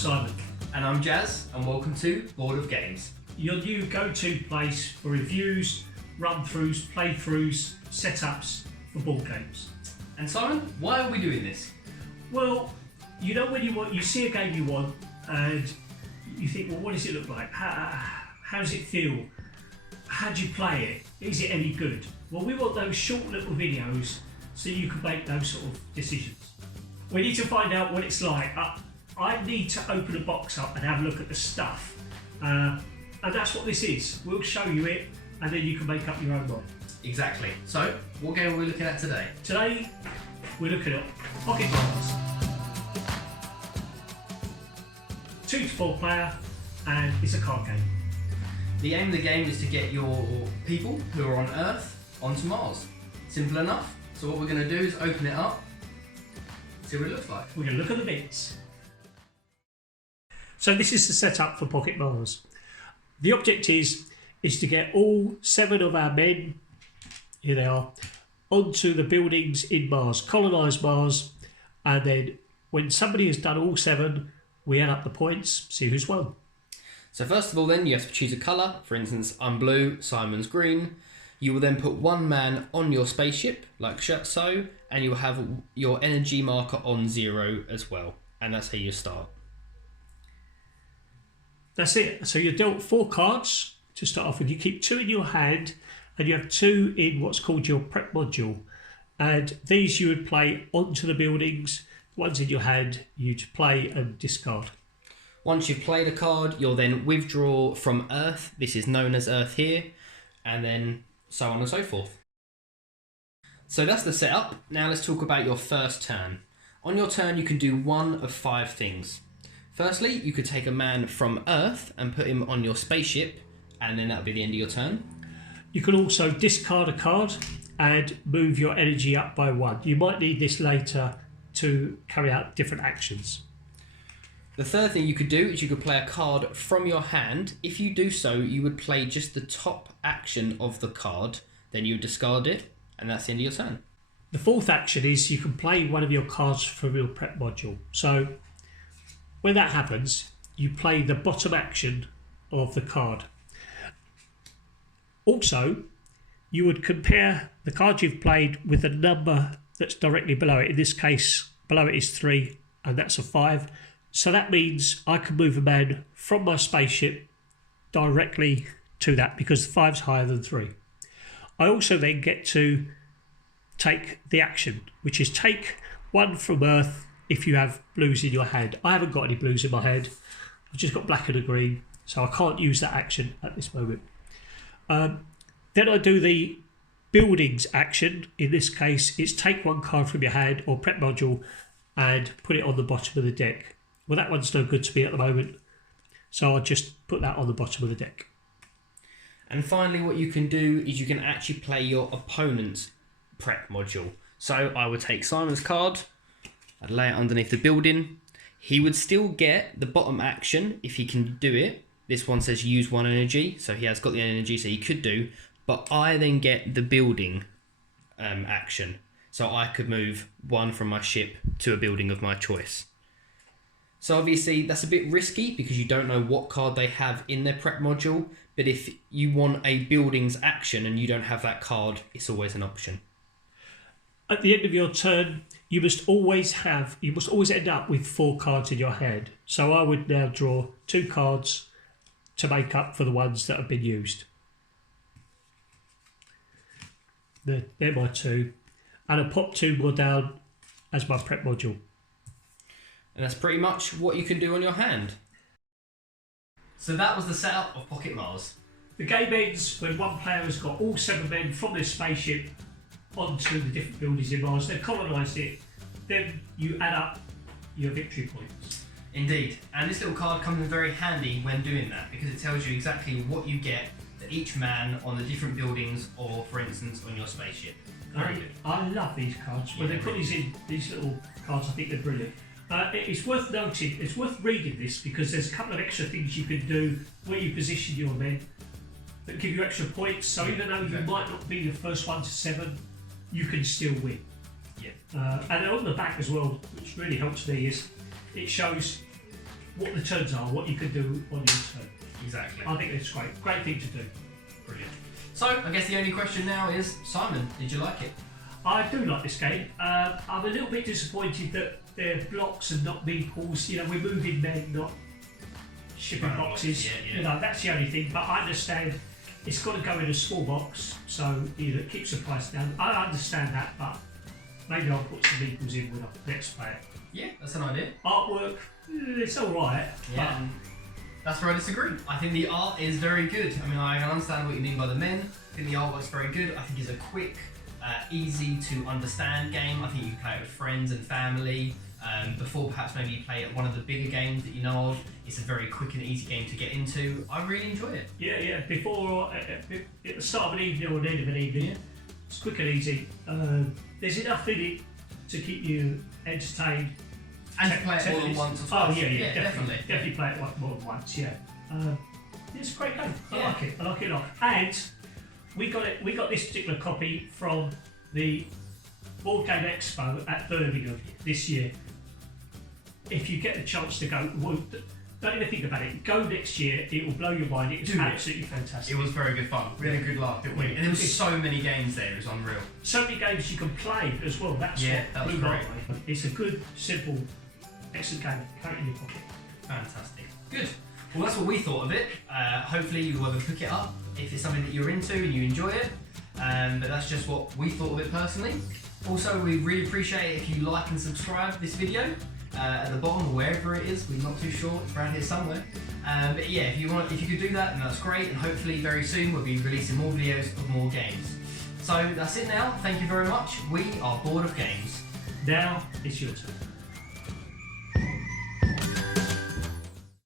Simon. And I'm Jazz, and welcome to Board of Games. Your new go-to place for reviews, run-throughs, playthroughs, setups for board games. And Simon, why are we doing this? Well, you know when you see a game you want and you think, well, what does it look like? How does it feel? How do you play it? Is it any good? Well, we want those short little videos so you can make those sort of decisions. We need to find out what it's like. I need to open a box up and have a look at the stuff. And that's what this is. We'll show you it and then you can make up your own mind. Exactly. So, what game are we looking at today? Today, we're looking at Pocket Mars. 2 to 4 player, and it's a card game. The aim of the game is to get your people who are on Earth onto Mars. Simple enough. So what we're going to do is open it up, see what it looks like. We're going to look at the bits. So this is the setup for Pocket Mars. The object is to get all 7 of our men, here they are, onto the buildings in Mars, colonise Mars, and then when somebody has done all 7, we add up the points, see who's won. So first of all then, you have to choose a colour. For instance, I'm blue, Simon's green. You will then put 1 man on your spaceship, like so, and you will have your energy marker on 0 as well. And that's how you start. That's it. So you're dealt 4 cards to start off with. You keep 2 in your hand, and you have 2 in what's called your prep module. And these you would play onto the buildings. The ones in your hand, you'd play and discard. Once you've played a card, you'll then withdraw from Earth. This is known as Earth here, and then so on and so forth. So that's the setup. Now let's talk about your first turn. On your turn, you can do 1 of 5 things. Firstly, you could take a man from Earth and put him on your spaceship, and then that'll be the end of your turn. You can also discard a card and move your energy up by 1. You might need this later to carry out different actions. The third thing you could do is you could play a card from your hand. If you do so, you would play just the top action of the card, then you would discard it, and that's the end of your turn. The fourth action is you can play one of your cards from your prep module. So when that happens, you play the bottom action of the card. Also, you would compare the card you've played with the number that's directly below it. In this case, below it is 3, and that's a 5. So that means I can move a man from my spaceship directly to that because 5's higher than 3. I also then get to take the action, which is take 1 from Earth if you have blues in your hand. I haven't got any blues in my hand. I've just got black and a green, so I can't use that action at this moment. Then I do the buildings action. In this case, it's take 1 card from your hand or prep module and put it on the bottom of the deck. Well, that one's no good to me at the moment, so I'll just put that on the bottom of the deck. And finally, what you can do is you can actually play your opponent's prep module. So I would take Simon's card, I'd lay it underneath the building. He would still get the bottom action if he can do it. This one says use 1 energy, so he has got the energy, so he could do. But I then get the building action. So I could move 1 from my ship to a building of my choice. So obviously that's a bit risky because you don't know what card they have in their prep module. But if you want a buildings action and you don't have that card, it's always an option. At the end of your turn, you must always end up with 4 cards in your hand. So I would now draw 2 cards to make up for the ones that have been used. They're my 2. And I pop 2 more down as my prep module. And that's pretty much what you can do on your hand. So that was the setup of Pocket Mars. The game ends when 1 player has got all 7 men from their spaceship onto the different buildings in Mars. They've colonised it. Then you add up your victory points. Indeed. And this little card comes in very handy when doing that because it tells you exactly what you get for each man on the different buildings or, for instance, on your spaceship. Very good. I love these cards. When they put these in, these little cards, I think they're brilliant. It's worth noting, it's worth reading this because there's a couple of extra things you can do where you position your men that give you extra points. So even though you might not be the first 1 to 7, you can still win. Yeah. And on the back as well, which really helps me, is it shows what the turns are, what you can do on your turn. Exactly. I think it's great thing to do. Brilliant. So I guess the only question now is, Simon, did you like it? I do like this game. I'm a little bit disappointed that they're blocks and not meeples. You know, we're moving men, not shipping boxes. Yeah. You know, that's the only thing. But I understand it's got to go in a small box, so you know, it keeps the price down. I understand that, but maybe I'll put some meeples in when I next play it. Yeah, that's an idea. Artwork, it's all right. Yeah. That's where I disagree. I think the art is very good. I mean, I understand what you mean by the men. I think the artwork's very good. I think it's a quick, easy to understand game. I think you can play it with friends and family. Before perhaps maybe you play at one of the bigger games that you know of. It's a very quick and easy game to get into. I really enjoy it. Yeah. Before, at the start of an evening or the end of an evening, it's quick and easy. There's enough in it to keep you entertained. And to play it more than once or twice. Oh yeah, definitely. Definitely play it more than once. Yeah, it's a great game. I Yeah. like it. I like it a lot. And we got this particular copy from the Board Game Expo at Birmingham this year. If you get the chance to go, well, don't even think about it. Go next year; it will blow your mind. It was absolutely fantastic. It was very good fun. We had a good laugh, didn't we? And there was so many games there. It was unreal. So many games you can play as well. That's that what was blew my great. mind. It's a good, simple, excellent game. Carry it in your pocket. Fantastic. Good. Well, that's what we thought of it. Hopefully you will ever pick it up if it's something that you're into and you enjoy it. But that's just what we thought of it personally. Also, we really appreciate it if you like and subscribe this video at the bottom or wherever it is. We're not too sure. It's around here somewhere. But yeah, if you could do that, then that's great. And hopefully very soon we'll be releasing more videos of more games. So that's it now. Thank you very much. We are Bored of Games. Now it's your turn.